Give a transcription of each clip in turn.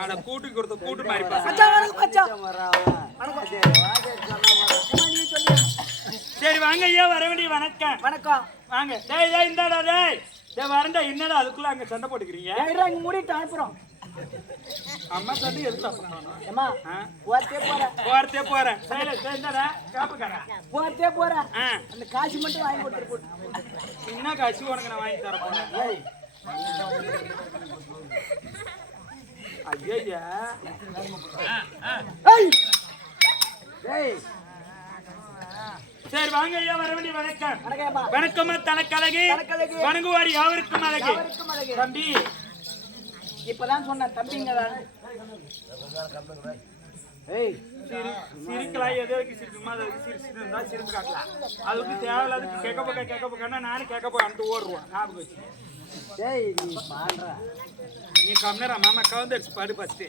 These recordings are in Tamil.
ஆனா கூட்டி கொடுத்த கூட்டு மாதிரி சரி வாங்க ஐயா வர வேண்டிய வணக்கம் வணக்கம் வாங்க டேய் டேய் இந்தாடா டேய் டேய் வரண்டா என்னடா அதுக்குள்ள அங்க சண்டை போட்டுக்கிறீங்க இங்க மூடிட்டு அனுப்புறோம் அம்மா சண்டை எதுக்கு அப்புறம் அம்மா போறதே போறேன் சைல இந்தாடா காப்புக்காரன் போறதே போறேன் அந்த காசு மட்டும் வாங்கி கொடுத்துட்டு போட்டு என்ன காசு உனக்கு நான் வாங்கி தர போறேன் ஐயா சரி வாங்க ஐயா வர வேண்டிய வணக்கம் வணக்கமா தனக்கழகு வணங்குவார் யாவருக்கும் அழகு தம்பி இப்பதான் சொன்ன தம்பிங்க சிரிக்கலாம் எதுக்கு சிரிக்குமா அதுக்கு சிரிச்சுட்டு இருந்தா சிரிப்பு காட்டலாம் அதுக்கு தேவையில்லாதுக்கு கேட்க போக்கன்னா நானும் கேட்க போய் அனுப்பிட்டு ஓடுருவோம் ஞாபகம் வச்சு நீ கம்னரா மாமா கவுந்தரிச்சு பாடு ஃபர்ஸ்ட்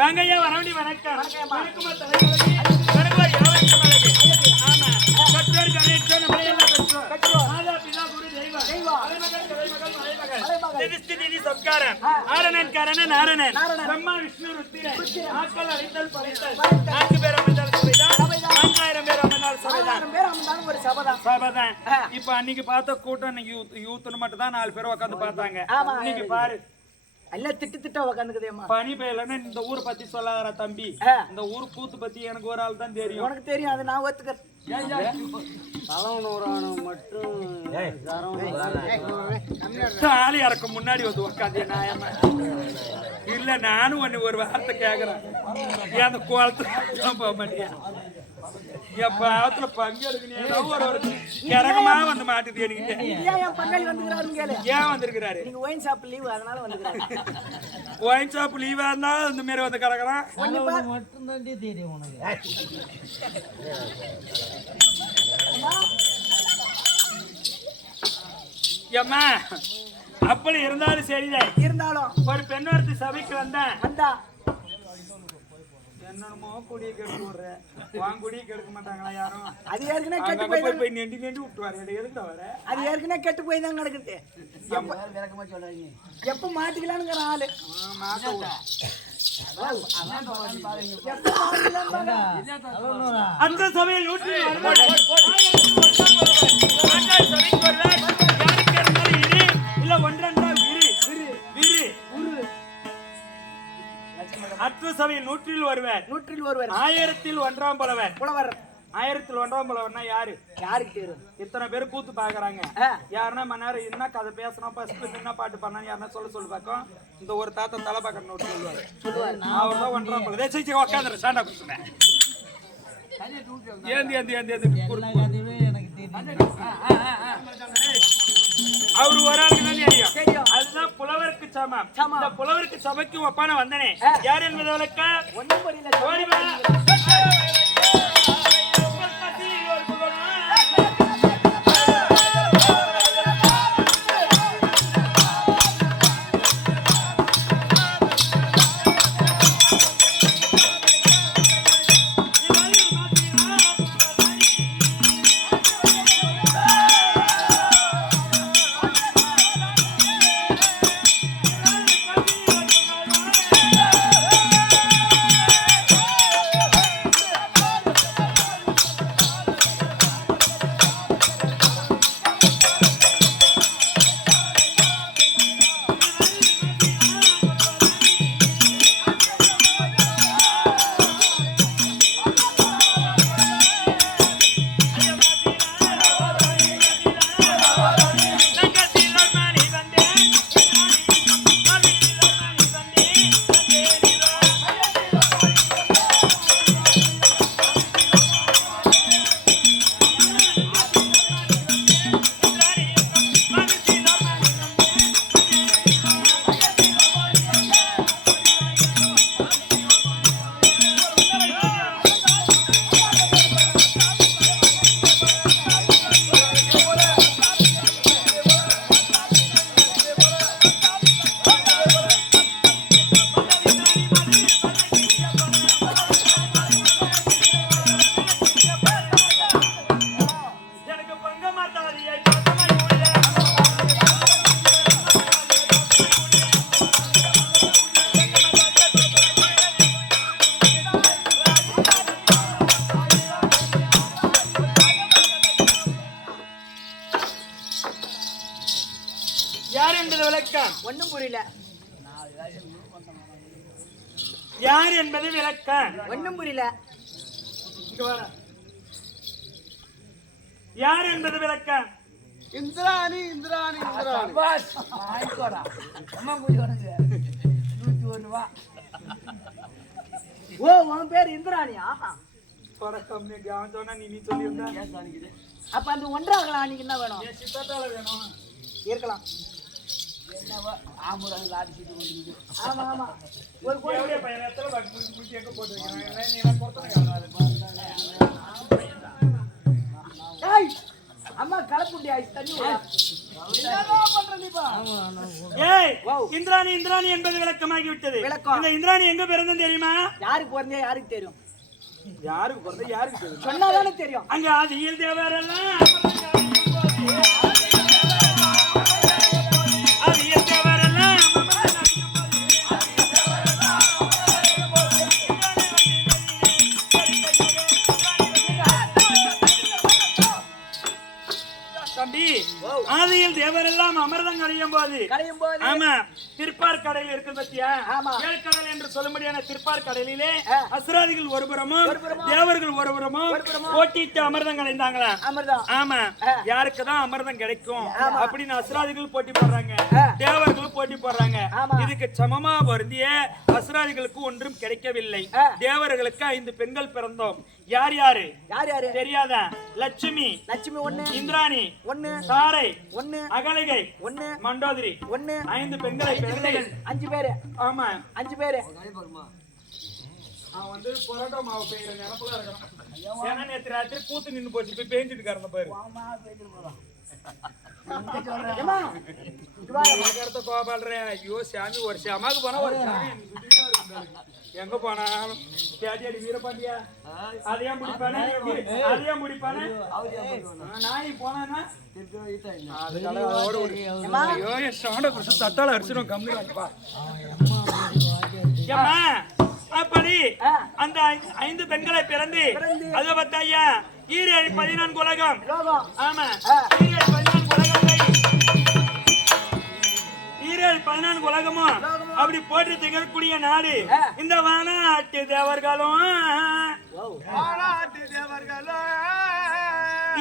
வாங்க ஐயா வர வேண்டிய வணக்கம் வணக்கமா தலைவலி வணங்குவார் யாவருக்கும் அழகு ஆமா கற்றோர் கரையற்ற நம்மளையெல்லாம் பெற்றோர் மாதா பிதா குரு தெய்வம் அலைமகள் தலைமகள் மலைமகள் திதிஸ்திதி சம்காரம் ஆரணன் கரணன் நாரணன் பிரம்மா விஷ்ணு ருத்திரன் ஆக்கள் அழித்தல் படைத்தல் 4 பேர் அமர்ந்தால் சபைதான் 4000 பேர் அமர்ந்தால் சபைதான் இப்ப அன்னைக்கு பார்த்த கூட்டம் இன்னைக்கு யூத்னு மட்டும் தான் 4 பேர் உட்காந்து பார்த்தாங்க இன்னைக்கு பாரு எல்லாம் திட்டு உட்காந்துக்குதேம்மா பனி பெய்யலன்னா இந்த ஊரை பத்தி சொல்லாதரா தம்பி இந்த ஊர் கூத்து பத்தி எனக்கு ஒரு ஆள் தான் தெரியும் உனக்கு தெரியும் அது நான் ஒத்துக்கிறேன் தாலி அறக்க முன்னாடி வந்து உட்காந்து நாயம்மா இல்ல நானும் ஒன்னு ஒரு வார்த்தை கேக்குறேன் ஏன் அந்த கோலத்துல போக மாட்டேன் எப்பாத்துல பங்கு எடுக்கணும் ஒரு கிரகமா வந்து மாட்டுது எனக்கு ஏன் வந்திருக்கிறாரு ஒயின் ஷாப் லீவ் அதனால வந்துக்கிறாரு ஒயின் ஷாப் லீவா இருந்தா இந்த மாதிரி வந்து கிடக்குறான் மட்டும் தான் தெரியும் உனக்கு ஏம்மா அப்படி இருந்தாலும் சரிதான் இருந்தாலும் ஒரு பெண்ணொருத்தி சபைக்கு வந்தேன் என்னமோ குடியை கெடுத்து விடுறேன் வாங்க குடியை கெடுக்க மாட்டாங்களா யாரும் அது ஏற்கனவே கெட்டு போய் நெண்டி விட்டுவாரு எதுக்கு வர அது ஏற்கனவே கெட்டு போய் தான் கிடக்குது எப்ப மாட்டிக்கலாம்ங்கிற ஆளு அந்த சபையில் இல்ல ஒன்றா அற்ற சபையில் 100 வருவார் 1000 1 புலவர் 1000 1 புலவர்னா யாருக்கு தெரியும் இத்தனை பேர் கூத்து பாக்குறாங்க யாருன்னா மணி நேரம் என்ன கதை பேசணும் ஃபர்ஸ்ட் என்ன பாட்டு பண்ணா யாருன்னா சொல்லு பாக்கும் இந்த ஒரு தாத்தா தலை பாக்கணும் சொல்லுவாரு அவர் தான் 1 புலவர் சரி உட்காந்துரு சாண்டா கொடுத்துட்டேன் அவரு ஒரு ஆளுக்கு தான் தெரியும் அதுதான் புலவருக்கு சமம் இந்த புலவருக்கு சபைக்கு ஒப்பான வந்தனே யார் என்பது விளக்க ஒன்னும் புரியல ஒண்ணும் புரியல. யார் என்பது விளக்க. ஒண்ணும் புரியல. இங்க வர. யார் என்பது விளக்க. இந்திராணி இந்திராணி இந்திராணி. பாஸ் வாங்கிக்கோடா. அம்மா போய் உனக்கு 101 ரூபா. ஓ உன் பேர் இந்திராணியா? படக்கம் நீ அவன் சொன்னா நீ சொல்லியிருந்தா. அப்ப அந்த ஒன்றாகலாம். அன்னைக்கு என்ன வேணும்? என் சித்தாத்தால வேணும். இருக்கலாம். என்னவா ஆம்புலன்ஸ் லாரி சீட்டு கொண்டு. ஆமா ஆமா. ஒரு எவ்வளவு பயணத்துல பக் புடி எங்க போட்டு வைக்கறாங்க. நீ எல்லாம் கொடுத்தனே. ஏய் அம்மா கலப்புண்டி ஐஸ் தண்ணி வா. என்னடா பண்ற நீப்பா? ஏய் இந்திராணி இந்திராணி என்பது விளக்கமாகி விட்டது. இந்த இந்திராணி எங்க பிறந்தது தெரியுமா? யாருக்கு பிறந்தே யாருக்கு தெரியும்? யாருக்கு பிறந்தது யாருக்கு தெரியும்? சொன்னாதானே தெரியும். அங்க ஆதியில் தேவரெல்லாம் ஆதியில் தேவரெல்லாம் தம்பி ஆதியில் தேவரெல்லாம் அமிர்தம் கடையும் போது ஆமா திருப்பார் கடலில் இருக்கு பத்தியா? ஏழ்கடல் என்று சொல்லும்படியான திருப்பார் கடலிலே அசுராதிகள் ஒருபுறமும் தேவர்கள் ஒருபுறமும் போட்டிட்டு அமிர்தம் கடைந்தாங்களா? ஆமா யாருக்குதான் அமிர்தம் கிடைக்கும் அப்படின்னு அசுராதிகள் போட்டி போடுறாங்க, தேவர்களும் போட்டி போடுறாங்க. இதுக்கு சமமா வருந்திய அசுராதிகளுக்கு ஒன்றும் கிடைக்கவில்லை. தேவர்களுக்கு 5 பெண்கள் பிறந்தோம். யார் யாரு தெரியாதா? லட்சுமி ஒண்ணு, இந்திராணி ஒண்ணு, தாரை ஒண்ணு, அகலிகை ஒண்ணு, மண்டோதரி ஒண்ணு. 5 பெண்களை பிறந்து 5 பேரு. ஆமா 5 பேரு. அவன் வந்து பரோட்டா மாவு பெய்யற நினைப்புல இருக்கான். ஏன்னா நேத்து ராத்திரி பூத்து நின்னு போச்சு, போய் பேஞ்சிட்டு இருக்காங்க பாரு. கோபால்றேன். ஐயோ சாமி, ஒரு சாமாக்கு போனா ஒரு சாமி எங்க போனாலும் தேடி வீரபாண்டியா அதையும் முடிப்பானே, அதையும் முடிப்பானே. நாய் போனா தட்டால அடிச்சிடும் கம்மி. அப்படி அந்த 5 பெண்களை பிறந்து அது பத்தாயா ஈரேழு 14 உலகம். ஆமா ஈரேழு 14 உலகத்தை ஈரேழு 14 உலகமும் அப்படி போட்டு திகழக்கூடிய நாடு இந்த வானாட்டு தேவர்களும்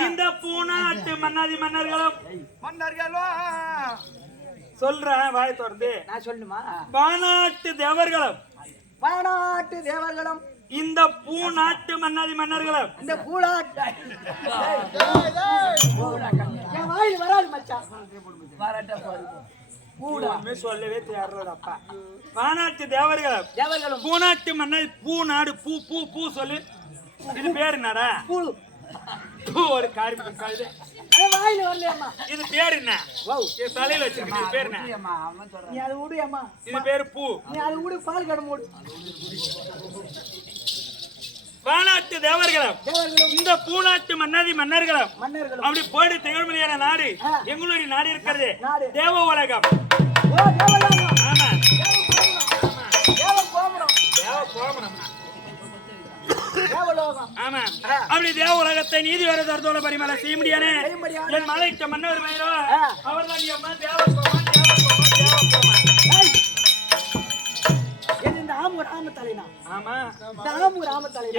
இந்த பூநாட்டு மன்னாதி மன்னர்களும் சொல்றேன் வாய் திறந்து. நான் சொல்லணுமா? வானாட்டு தேவர்களும் இந்த பூநாட்டு மன்னாதி மன்னர்களும் இந்த பூநாட்டு என் வாயில் வராது மச்சான். சொல்லவே தேர்றப்பா. வானாட்டு தேவர்களும் பூநாட்டு மன்னாதி பூநாடு பூ பூ பூ சொல்லு. இது பேரு என்னடா? ஒரு காரியம் வாயில வரலையம்மா. இது பேரு என்ன? தலையில வச்சிருக்க இது பேரு என்ன? நீ அது விடுயம்மா. இது பேரு பூ. நீ அது விடு, பால் கடை மூடு. வானாட்டு தேவர்களும் இந்த பூநாட்டு மன்னாதி மன்னர்களும் அப்படி போடி திகழ்மணியான நாடு எங்களுடைய நாடு இருக்கிறது தேவ உலகம். ஆமா ஆமா அப்படி தேவ உலகத்தை நீதி வர தரத்தோட பரிமாற செய்ய முடியாது. என் மலைக்கு மன்னர் மயிரோ அவர் தான் அம்மா தேவ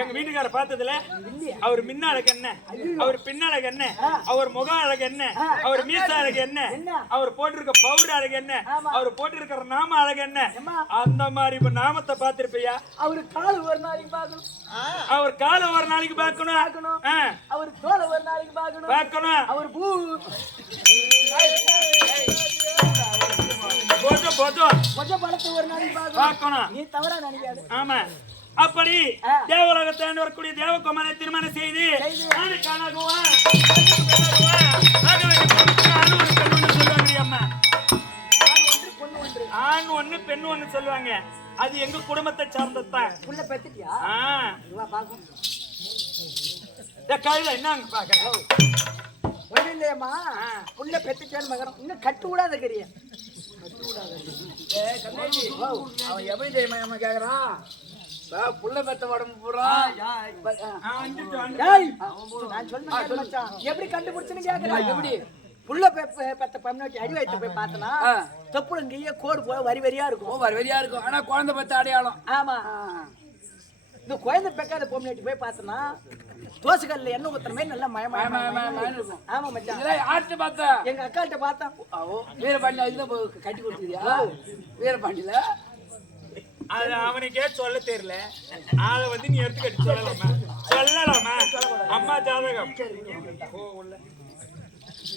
எங்க வீட்டுக்கார பார்த்ததுல அவர் மின்ன அழகு என்ன, அவர் பின்னழகு என்ன, அவர் முக அழகு என்ன, அவர் மீச அழகு என்ன, அவர் போட்டிருக்க பவுடர் அழகு என்ன, அவர் போட்டிருக்கிற நாம அழகு என்ன, அந்த மாதிரி நாமத்தை பார்த்திருப்பியா? அவர் கால ஒரு நாளைக்கு பார்க்கணும், அவர் கால ஒரு நாளைக்கு பார்க்கணும், அவர் தோலை ஒரு நாளைக்கு பார்க்கணும், அவர் பூ கொஞ்சம் பழத்தை ஒரு நாளைக்கு பார்க்கணும். நீ தவறா நினைக்காது. ஆமா அப்படி தேவலோகத்தை வரக்கூடிய தேவகுமாரை திருமணம் செய்து ஆண் ஒண்ணு பெண் ஒண்ணு சொல்லுவாங்க. அது எங்க குடும்பத்தை சார்ந்ததுதான். புள்ள பெத்துட்டியா? கழுத என்ன பாக்குறேன் ஒண்ணு இல்லையம்மா. புள்ள பெத்துட்டியான்னு மகரம் இன்னும் கட்டு கூடாத கரிய அவன் எப்படி தெரியுமா கேக்குறான்? புள்ள பெத்த உடம்பு பூரா நான் சொன்ன எப்படி கண்டுபிடிச்சுன்னு கேக்குறான். எப்படி புள்ள பெத்த பம்னாட்டி அடி வயிற்று போய் பார்த்தனா தொப்புல இங்கேயே கோடு போல வரி வரியா இருக்கும். வரி வரியா இருக்கும். ஆனா குழந்தை பத்த அடையாளம். ஆமா. இந்த குழந்தை பெக்காத பொம்னாட்டி போய் பார்த்தனா தோசைக்கல்ல எண்ணெய் ஊத்துற மாதிரி நல்லா மயமயமா இருக்கும். ஆமா மச்சான். இதெல்லாம் யார்கிட்ட பார்த்த? எங்க அக்காள்கிட்ட பார்த்தேன். வீரபாண்டி அதுதான் கட்டி கொடுத்துருக்கியா? வீரபாண்டியில அது அவனுக்கே சொல்ல தெரியல. அதை வந்து நீ எடுத்துக்கிட்டு சொல்லலாமா? அம்மா ஜாதகம்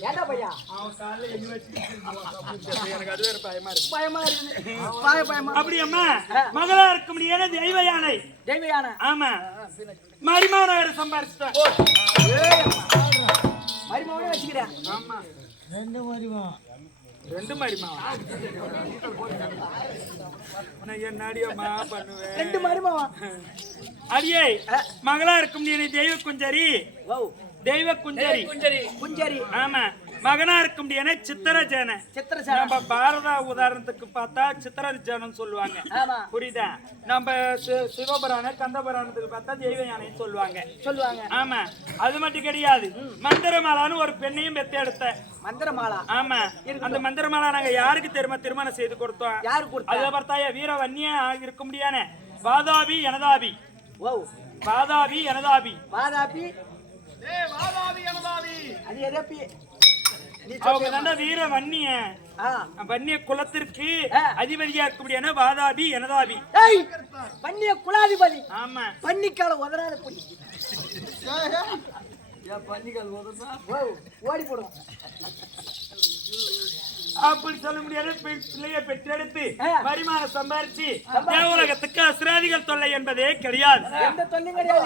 ஏண்டா பையா அவன் காலைல எனக்கு அது வேற பயமா இருக்கு. பயமா இருக்குது. அப்படி அம்மா மகளா இருக்க முடியாத தெய்வ யானை. தெய்வ யானை. ஆமா. மரிமாநகர் சம்பாரிச்சிட்டேன். மரிமாவனே வச்சுக்கிறேன். ஆமா. ரெண்டு மரிமா. நான் என்னடியம்மா பண்ணுவேன்? ரெண்டு மரிமாவா? அடியே மகளா இருக்க முடியாத தெய்வ குஞ்சரி. தெய்வ குஞ்சரி. குஞ்சரி. ஆமா. மகனா இருக்க முடியாது சித்திரஜேன. நம்ம பாரத உதாரணத்துக்கு பார்த்தா சித்திரஜேனம் சொல்லுவாங்க. புரியுதா? நம்ம சிவபுராண கந்தபுராணத்துக்கு பார்த்தா தெய்வ யானைன்னு சொல்லுவாங்க. ஆமா. அது மட்டும் கிடையாது. மந்திரமாலான்னு ஒரு பெண்ணையும் பெத்து எடுத்த. மந்திரமாலா? ஆமா. அந்த மந்திரமாலா நாங்க யாருக்கு திருமணம் செய்து கொடுத்தோம்? யாருக்கு கொடுத்தோம்? அதை பார்த்தாயா வீர வன்னியா இருக்க முடியாத வாதாபி எனதாபி. வாதாபி எனதாபி. வாதாபி அது எதப்பி? அவங்க தானே வீர வன்னிய. வன்னிய குலத்திற்கு அதிபதியா இருக்கக்கூடிய வாதாபி எனதாபி. வன்னிய குலாதிபதி. ஆமா. பன்னிக்கால உதறாத போய் பன்னிக்கால் உதறா ஓடி போடும். அப்படி சொல்ல முடியாது. பிள்ளைய பெற்றெடுத்து வருமானம் சம்பாரிச்சு தேவலகத்துக்கு அசுராதிகள் தொல்லை என்பதே கிடையாது. எந்த தொல்லையும் கிடையாது.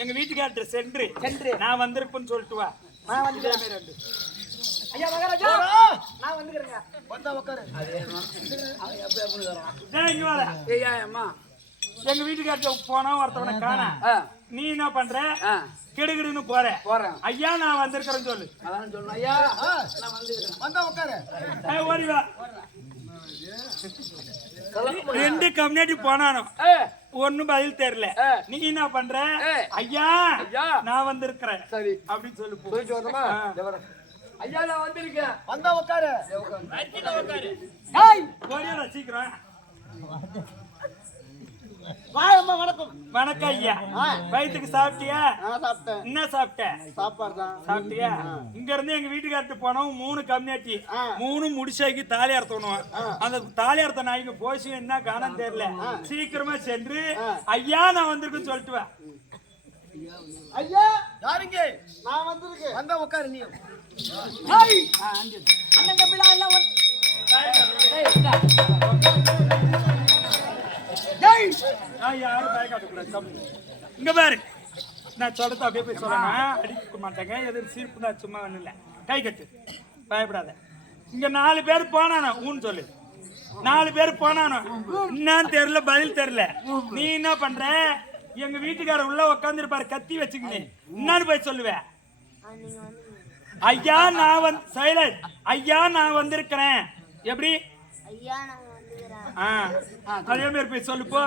எங்க வீட்டுக்காரர் சென்று நான் வந்திருப்பேன்னு சொல்லிட்டு வா. ஐயா மகாராஜா நான் வந்துக்கிறேங்க. வந்தா உட்காரு. எங்க வீட்டுக்காரர் போனா ஒருத்தவனை காணா. நீ என்ன பண்ற? கிடுகிடுன்னு போறேன். ஐயா நான் வந்திருக்கிறேன்னு சொல்லு. அதான் சொல்லணும். ஐயா நான் வந்துக்கிறேன். வந்தா உட்காரு. ஓடி வா. ரெண்டு கம்யூனிட்டி போனானோ ஒன்னும் பதில் தெரியல. நீ என்ன பண்ற? ஐயா நான் வந்திருக்கிறேன் அப்படின்னு சொல்லு. போயிட்டு வரணுமா? ஐயா நான் வந்திருக்கேன். வந்தா உட்காரு. ஓடியா சீக்கிரம். வாயம்மா வணக்கம். வணக்கம் ஐயா. வயிற்றுக்கு சாப்பிட்டியா? சாப்பிட்டேன். என்ன சாப்பிட்ட? சாப்பாடு தான். சாப்பிட்டியா? இங்க இருந்து எங்க வீட்டுக்காரத்து போனோம் 3 கம்யூனிட்டி 3 முடிச்சாக்கி தாலி அறுத்தணும். அந்த தாலி அறுத்த நாய்க்கு போச்சு என்ன காணம் தெரியல. சீக்கிரமா சென்று ஐயா நான் வந்திருக்கேன்னு சொல்லிட்டு வா. ஐயா யாருங்க? நான் வந்திருக்கேன். வந்தா உட்காரு. நீ அண்ணன் தம்பிலாம் எல்லாம் யாரும் பயக்காட்டக்கூடாது. இங்க பாரு நான் சொல்றது அப்படியே போய் சொல்லணும். அடிக்க மாட்டேங்க. எது சீர்ப்பு தான் சும்மா ஒண்ணு இல்ல. கை கட்டு பயப்படாத. இங்க 4 பேர் போனானோ ஊன்னு சொல்லு. 4 பேர் போனானோ என்னன்னு தெரியல பதில் தெரியல. நீ என்ன பண்ற? எங்க வீட்டுக்காரர் உள்ள உட்காந்துருப்பாரு கத்தி வச்சுக்கின்னு என்னன்னு போய் சொல்லுவேன். ஐயா நான் சைலண்ட். ஐயா நான் வந்திருக்கிறேன். எப்படி? அதே மாதிரி போய் சொல்லுப்போ.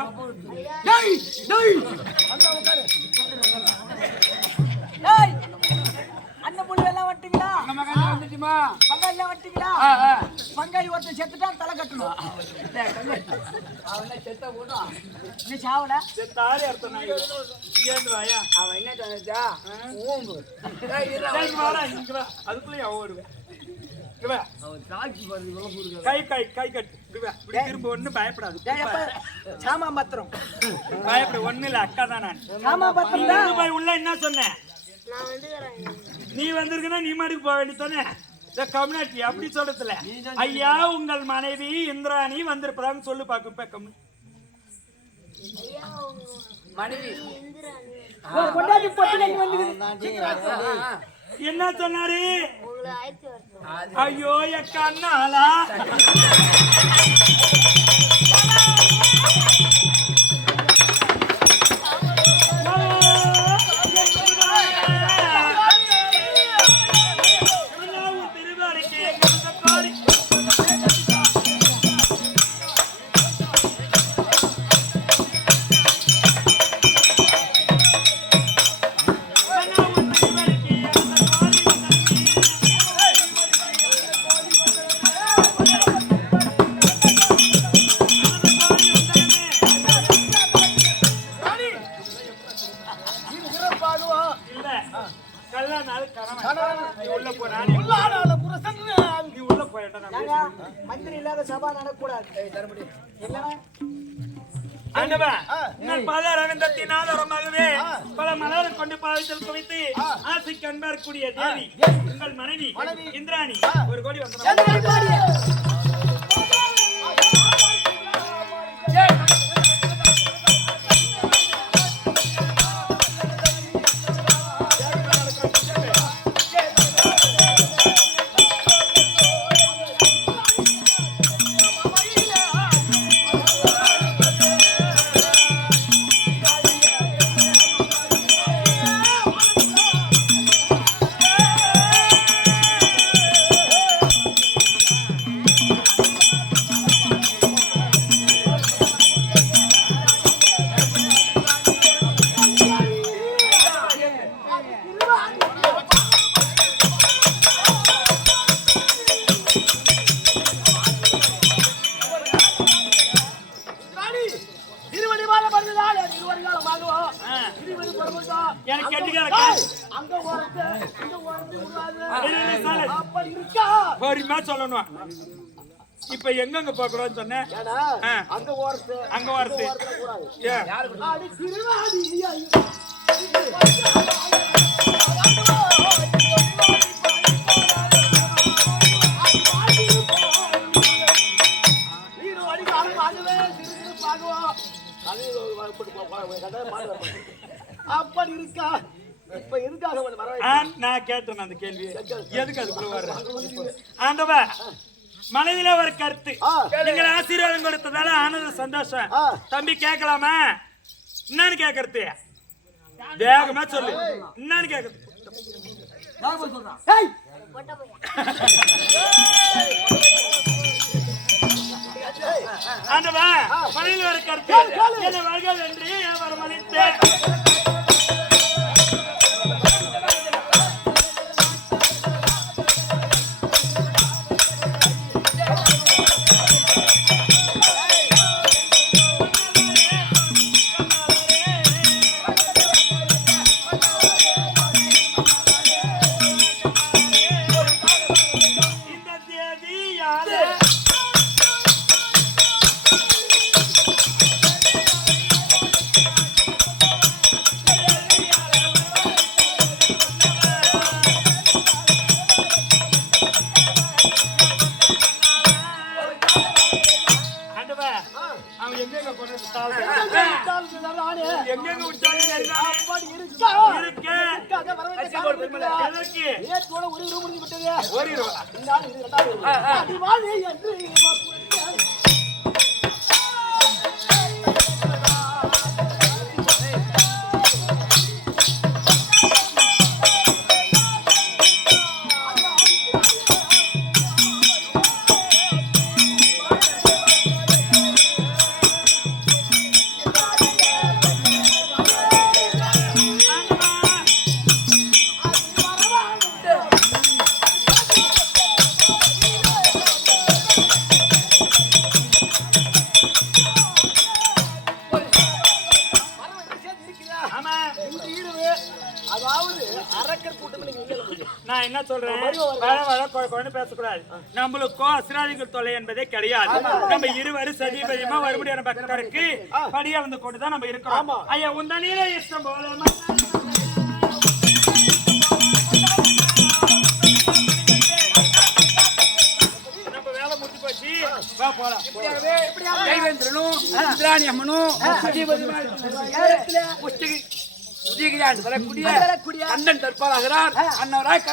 அண்ணன் புள்ளி எல்லாம் வந்துட்டீங்களா? வந்துட்டுமா? பங்காளி எல்லாம் வந்துட்டீங்களா? பங்காளி ஒருத்தன் செத்துட்டா தலை கட்டணும். அவன் செத்த போட்டான். நீ சாவல தாலி அர்த்தம் வாயா. அவன் என்ன சொன்னா? அதுக்குள்ளே வருவேன். இங்க வா. அவன் தாக்கி பாருங்க இவ்வளவு பூருக்கு கை கட்டு இங்க வா. இப்படி திரும்ப ஒண்ணும் பயப்படாது டேய் அப்பா, சாமா பத்திரம் பயப்பட ஒண்ணு இல்ல அக்கா தான் நான் சாமா பத்திரம் தான். போய் உள்ள என்ன சொன்னேன் நீ வந்திருக்கனா நீ மாட்டுக்கு போக வேண்டியதானே கம்யூனிட்டி அப்படி சொல்றதுல ஐயா உங்கள் மனைவி இந்திராணி வந்திருப்பதான்னு சொல்லு பாக்கு இப்ப மனைவி ஒரு பொண்டாட்டி பொட்டுக்கு வந்து என்ன சொன்னாரு ஐயோ எக்கா அண்ணாளா மந்திரி இல்லாத சபா நடக்கூடாது. பல மலர் கொண்டு பாதத்தில் குவித்து ஆசைக்கு அன்பார்க்கூடிய தேவி உங்கள் மனைவி இந்திராணி 1 கோடி வந்து சொல்லணும். இப்ப எங்க பாக்குறோம் சொன்னேன் அங்க ஓரத்து அப்படி இருக்கா இப்ப எதுக்காக நான் கேட்டேன் அந்த கேள்வி எதுக்கு அதுக்குள்ள வர்ற ஆண்டவா மனதில ஒரு கருத்து நீங்கள் ஆசீர்வாதம் கொடுத்ததால ஆனந்த சந்தோஷம் தம்பி கேட்கலாமா என்னன்னு கேக்குறது வேகமா சொல்லு என்னன்னு கேக்குறது ஆண்டவா மனதில ஒரு கருத்து என்ன வாழ்க என்று வரமளித்தேன் என்ன சொல்றேன் குழந்தை பேசக்கூடாது. நம்மளுக்கோ அசுராதிகள் தொல்லை என்பதே கிடையாது. நம்ம இருவரும் சதிபதியமா மறுபடியும் பக்தருக்கு படியா வந்து கொண்டுதான் நம்ம இருக்கிறோம். ஐயா உந்த நீர இஷ்டம் போல அண்ணன் தற்பாலாகிறார் அன்னவராய்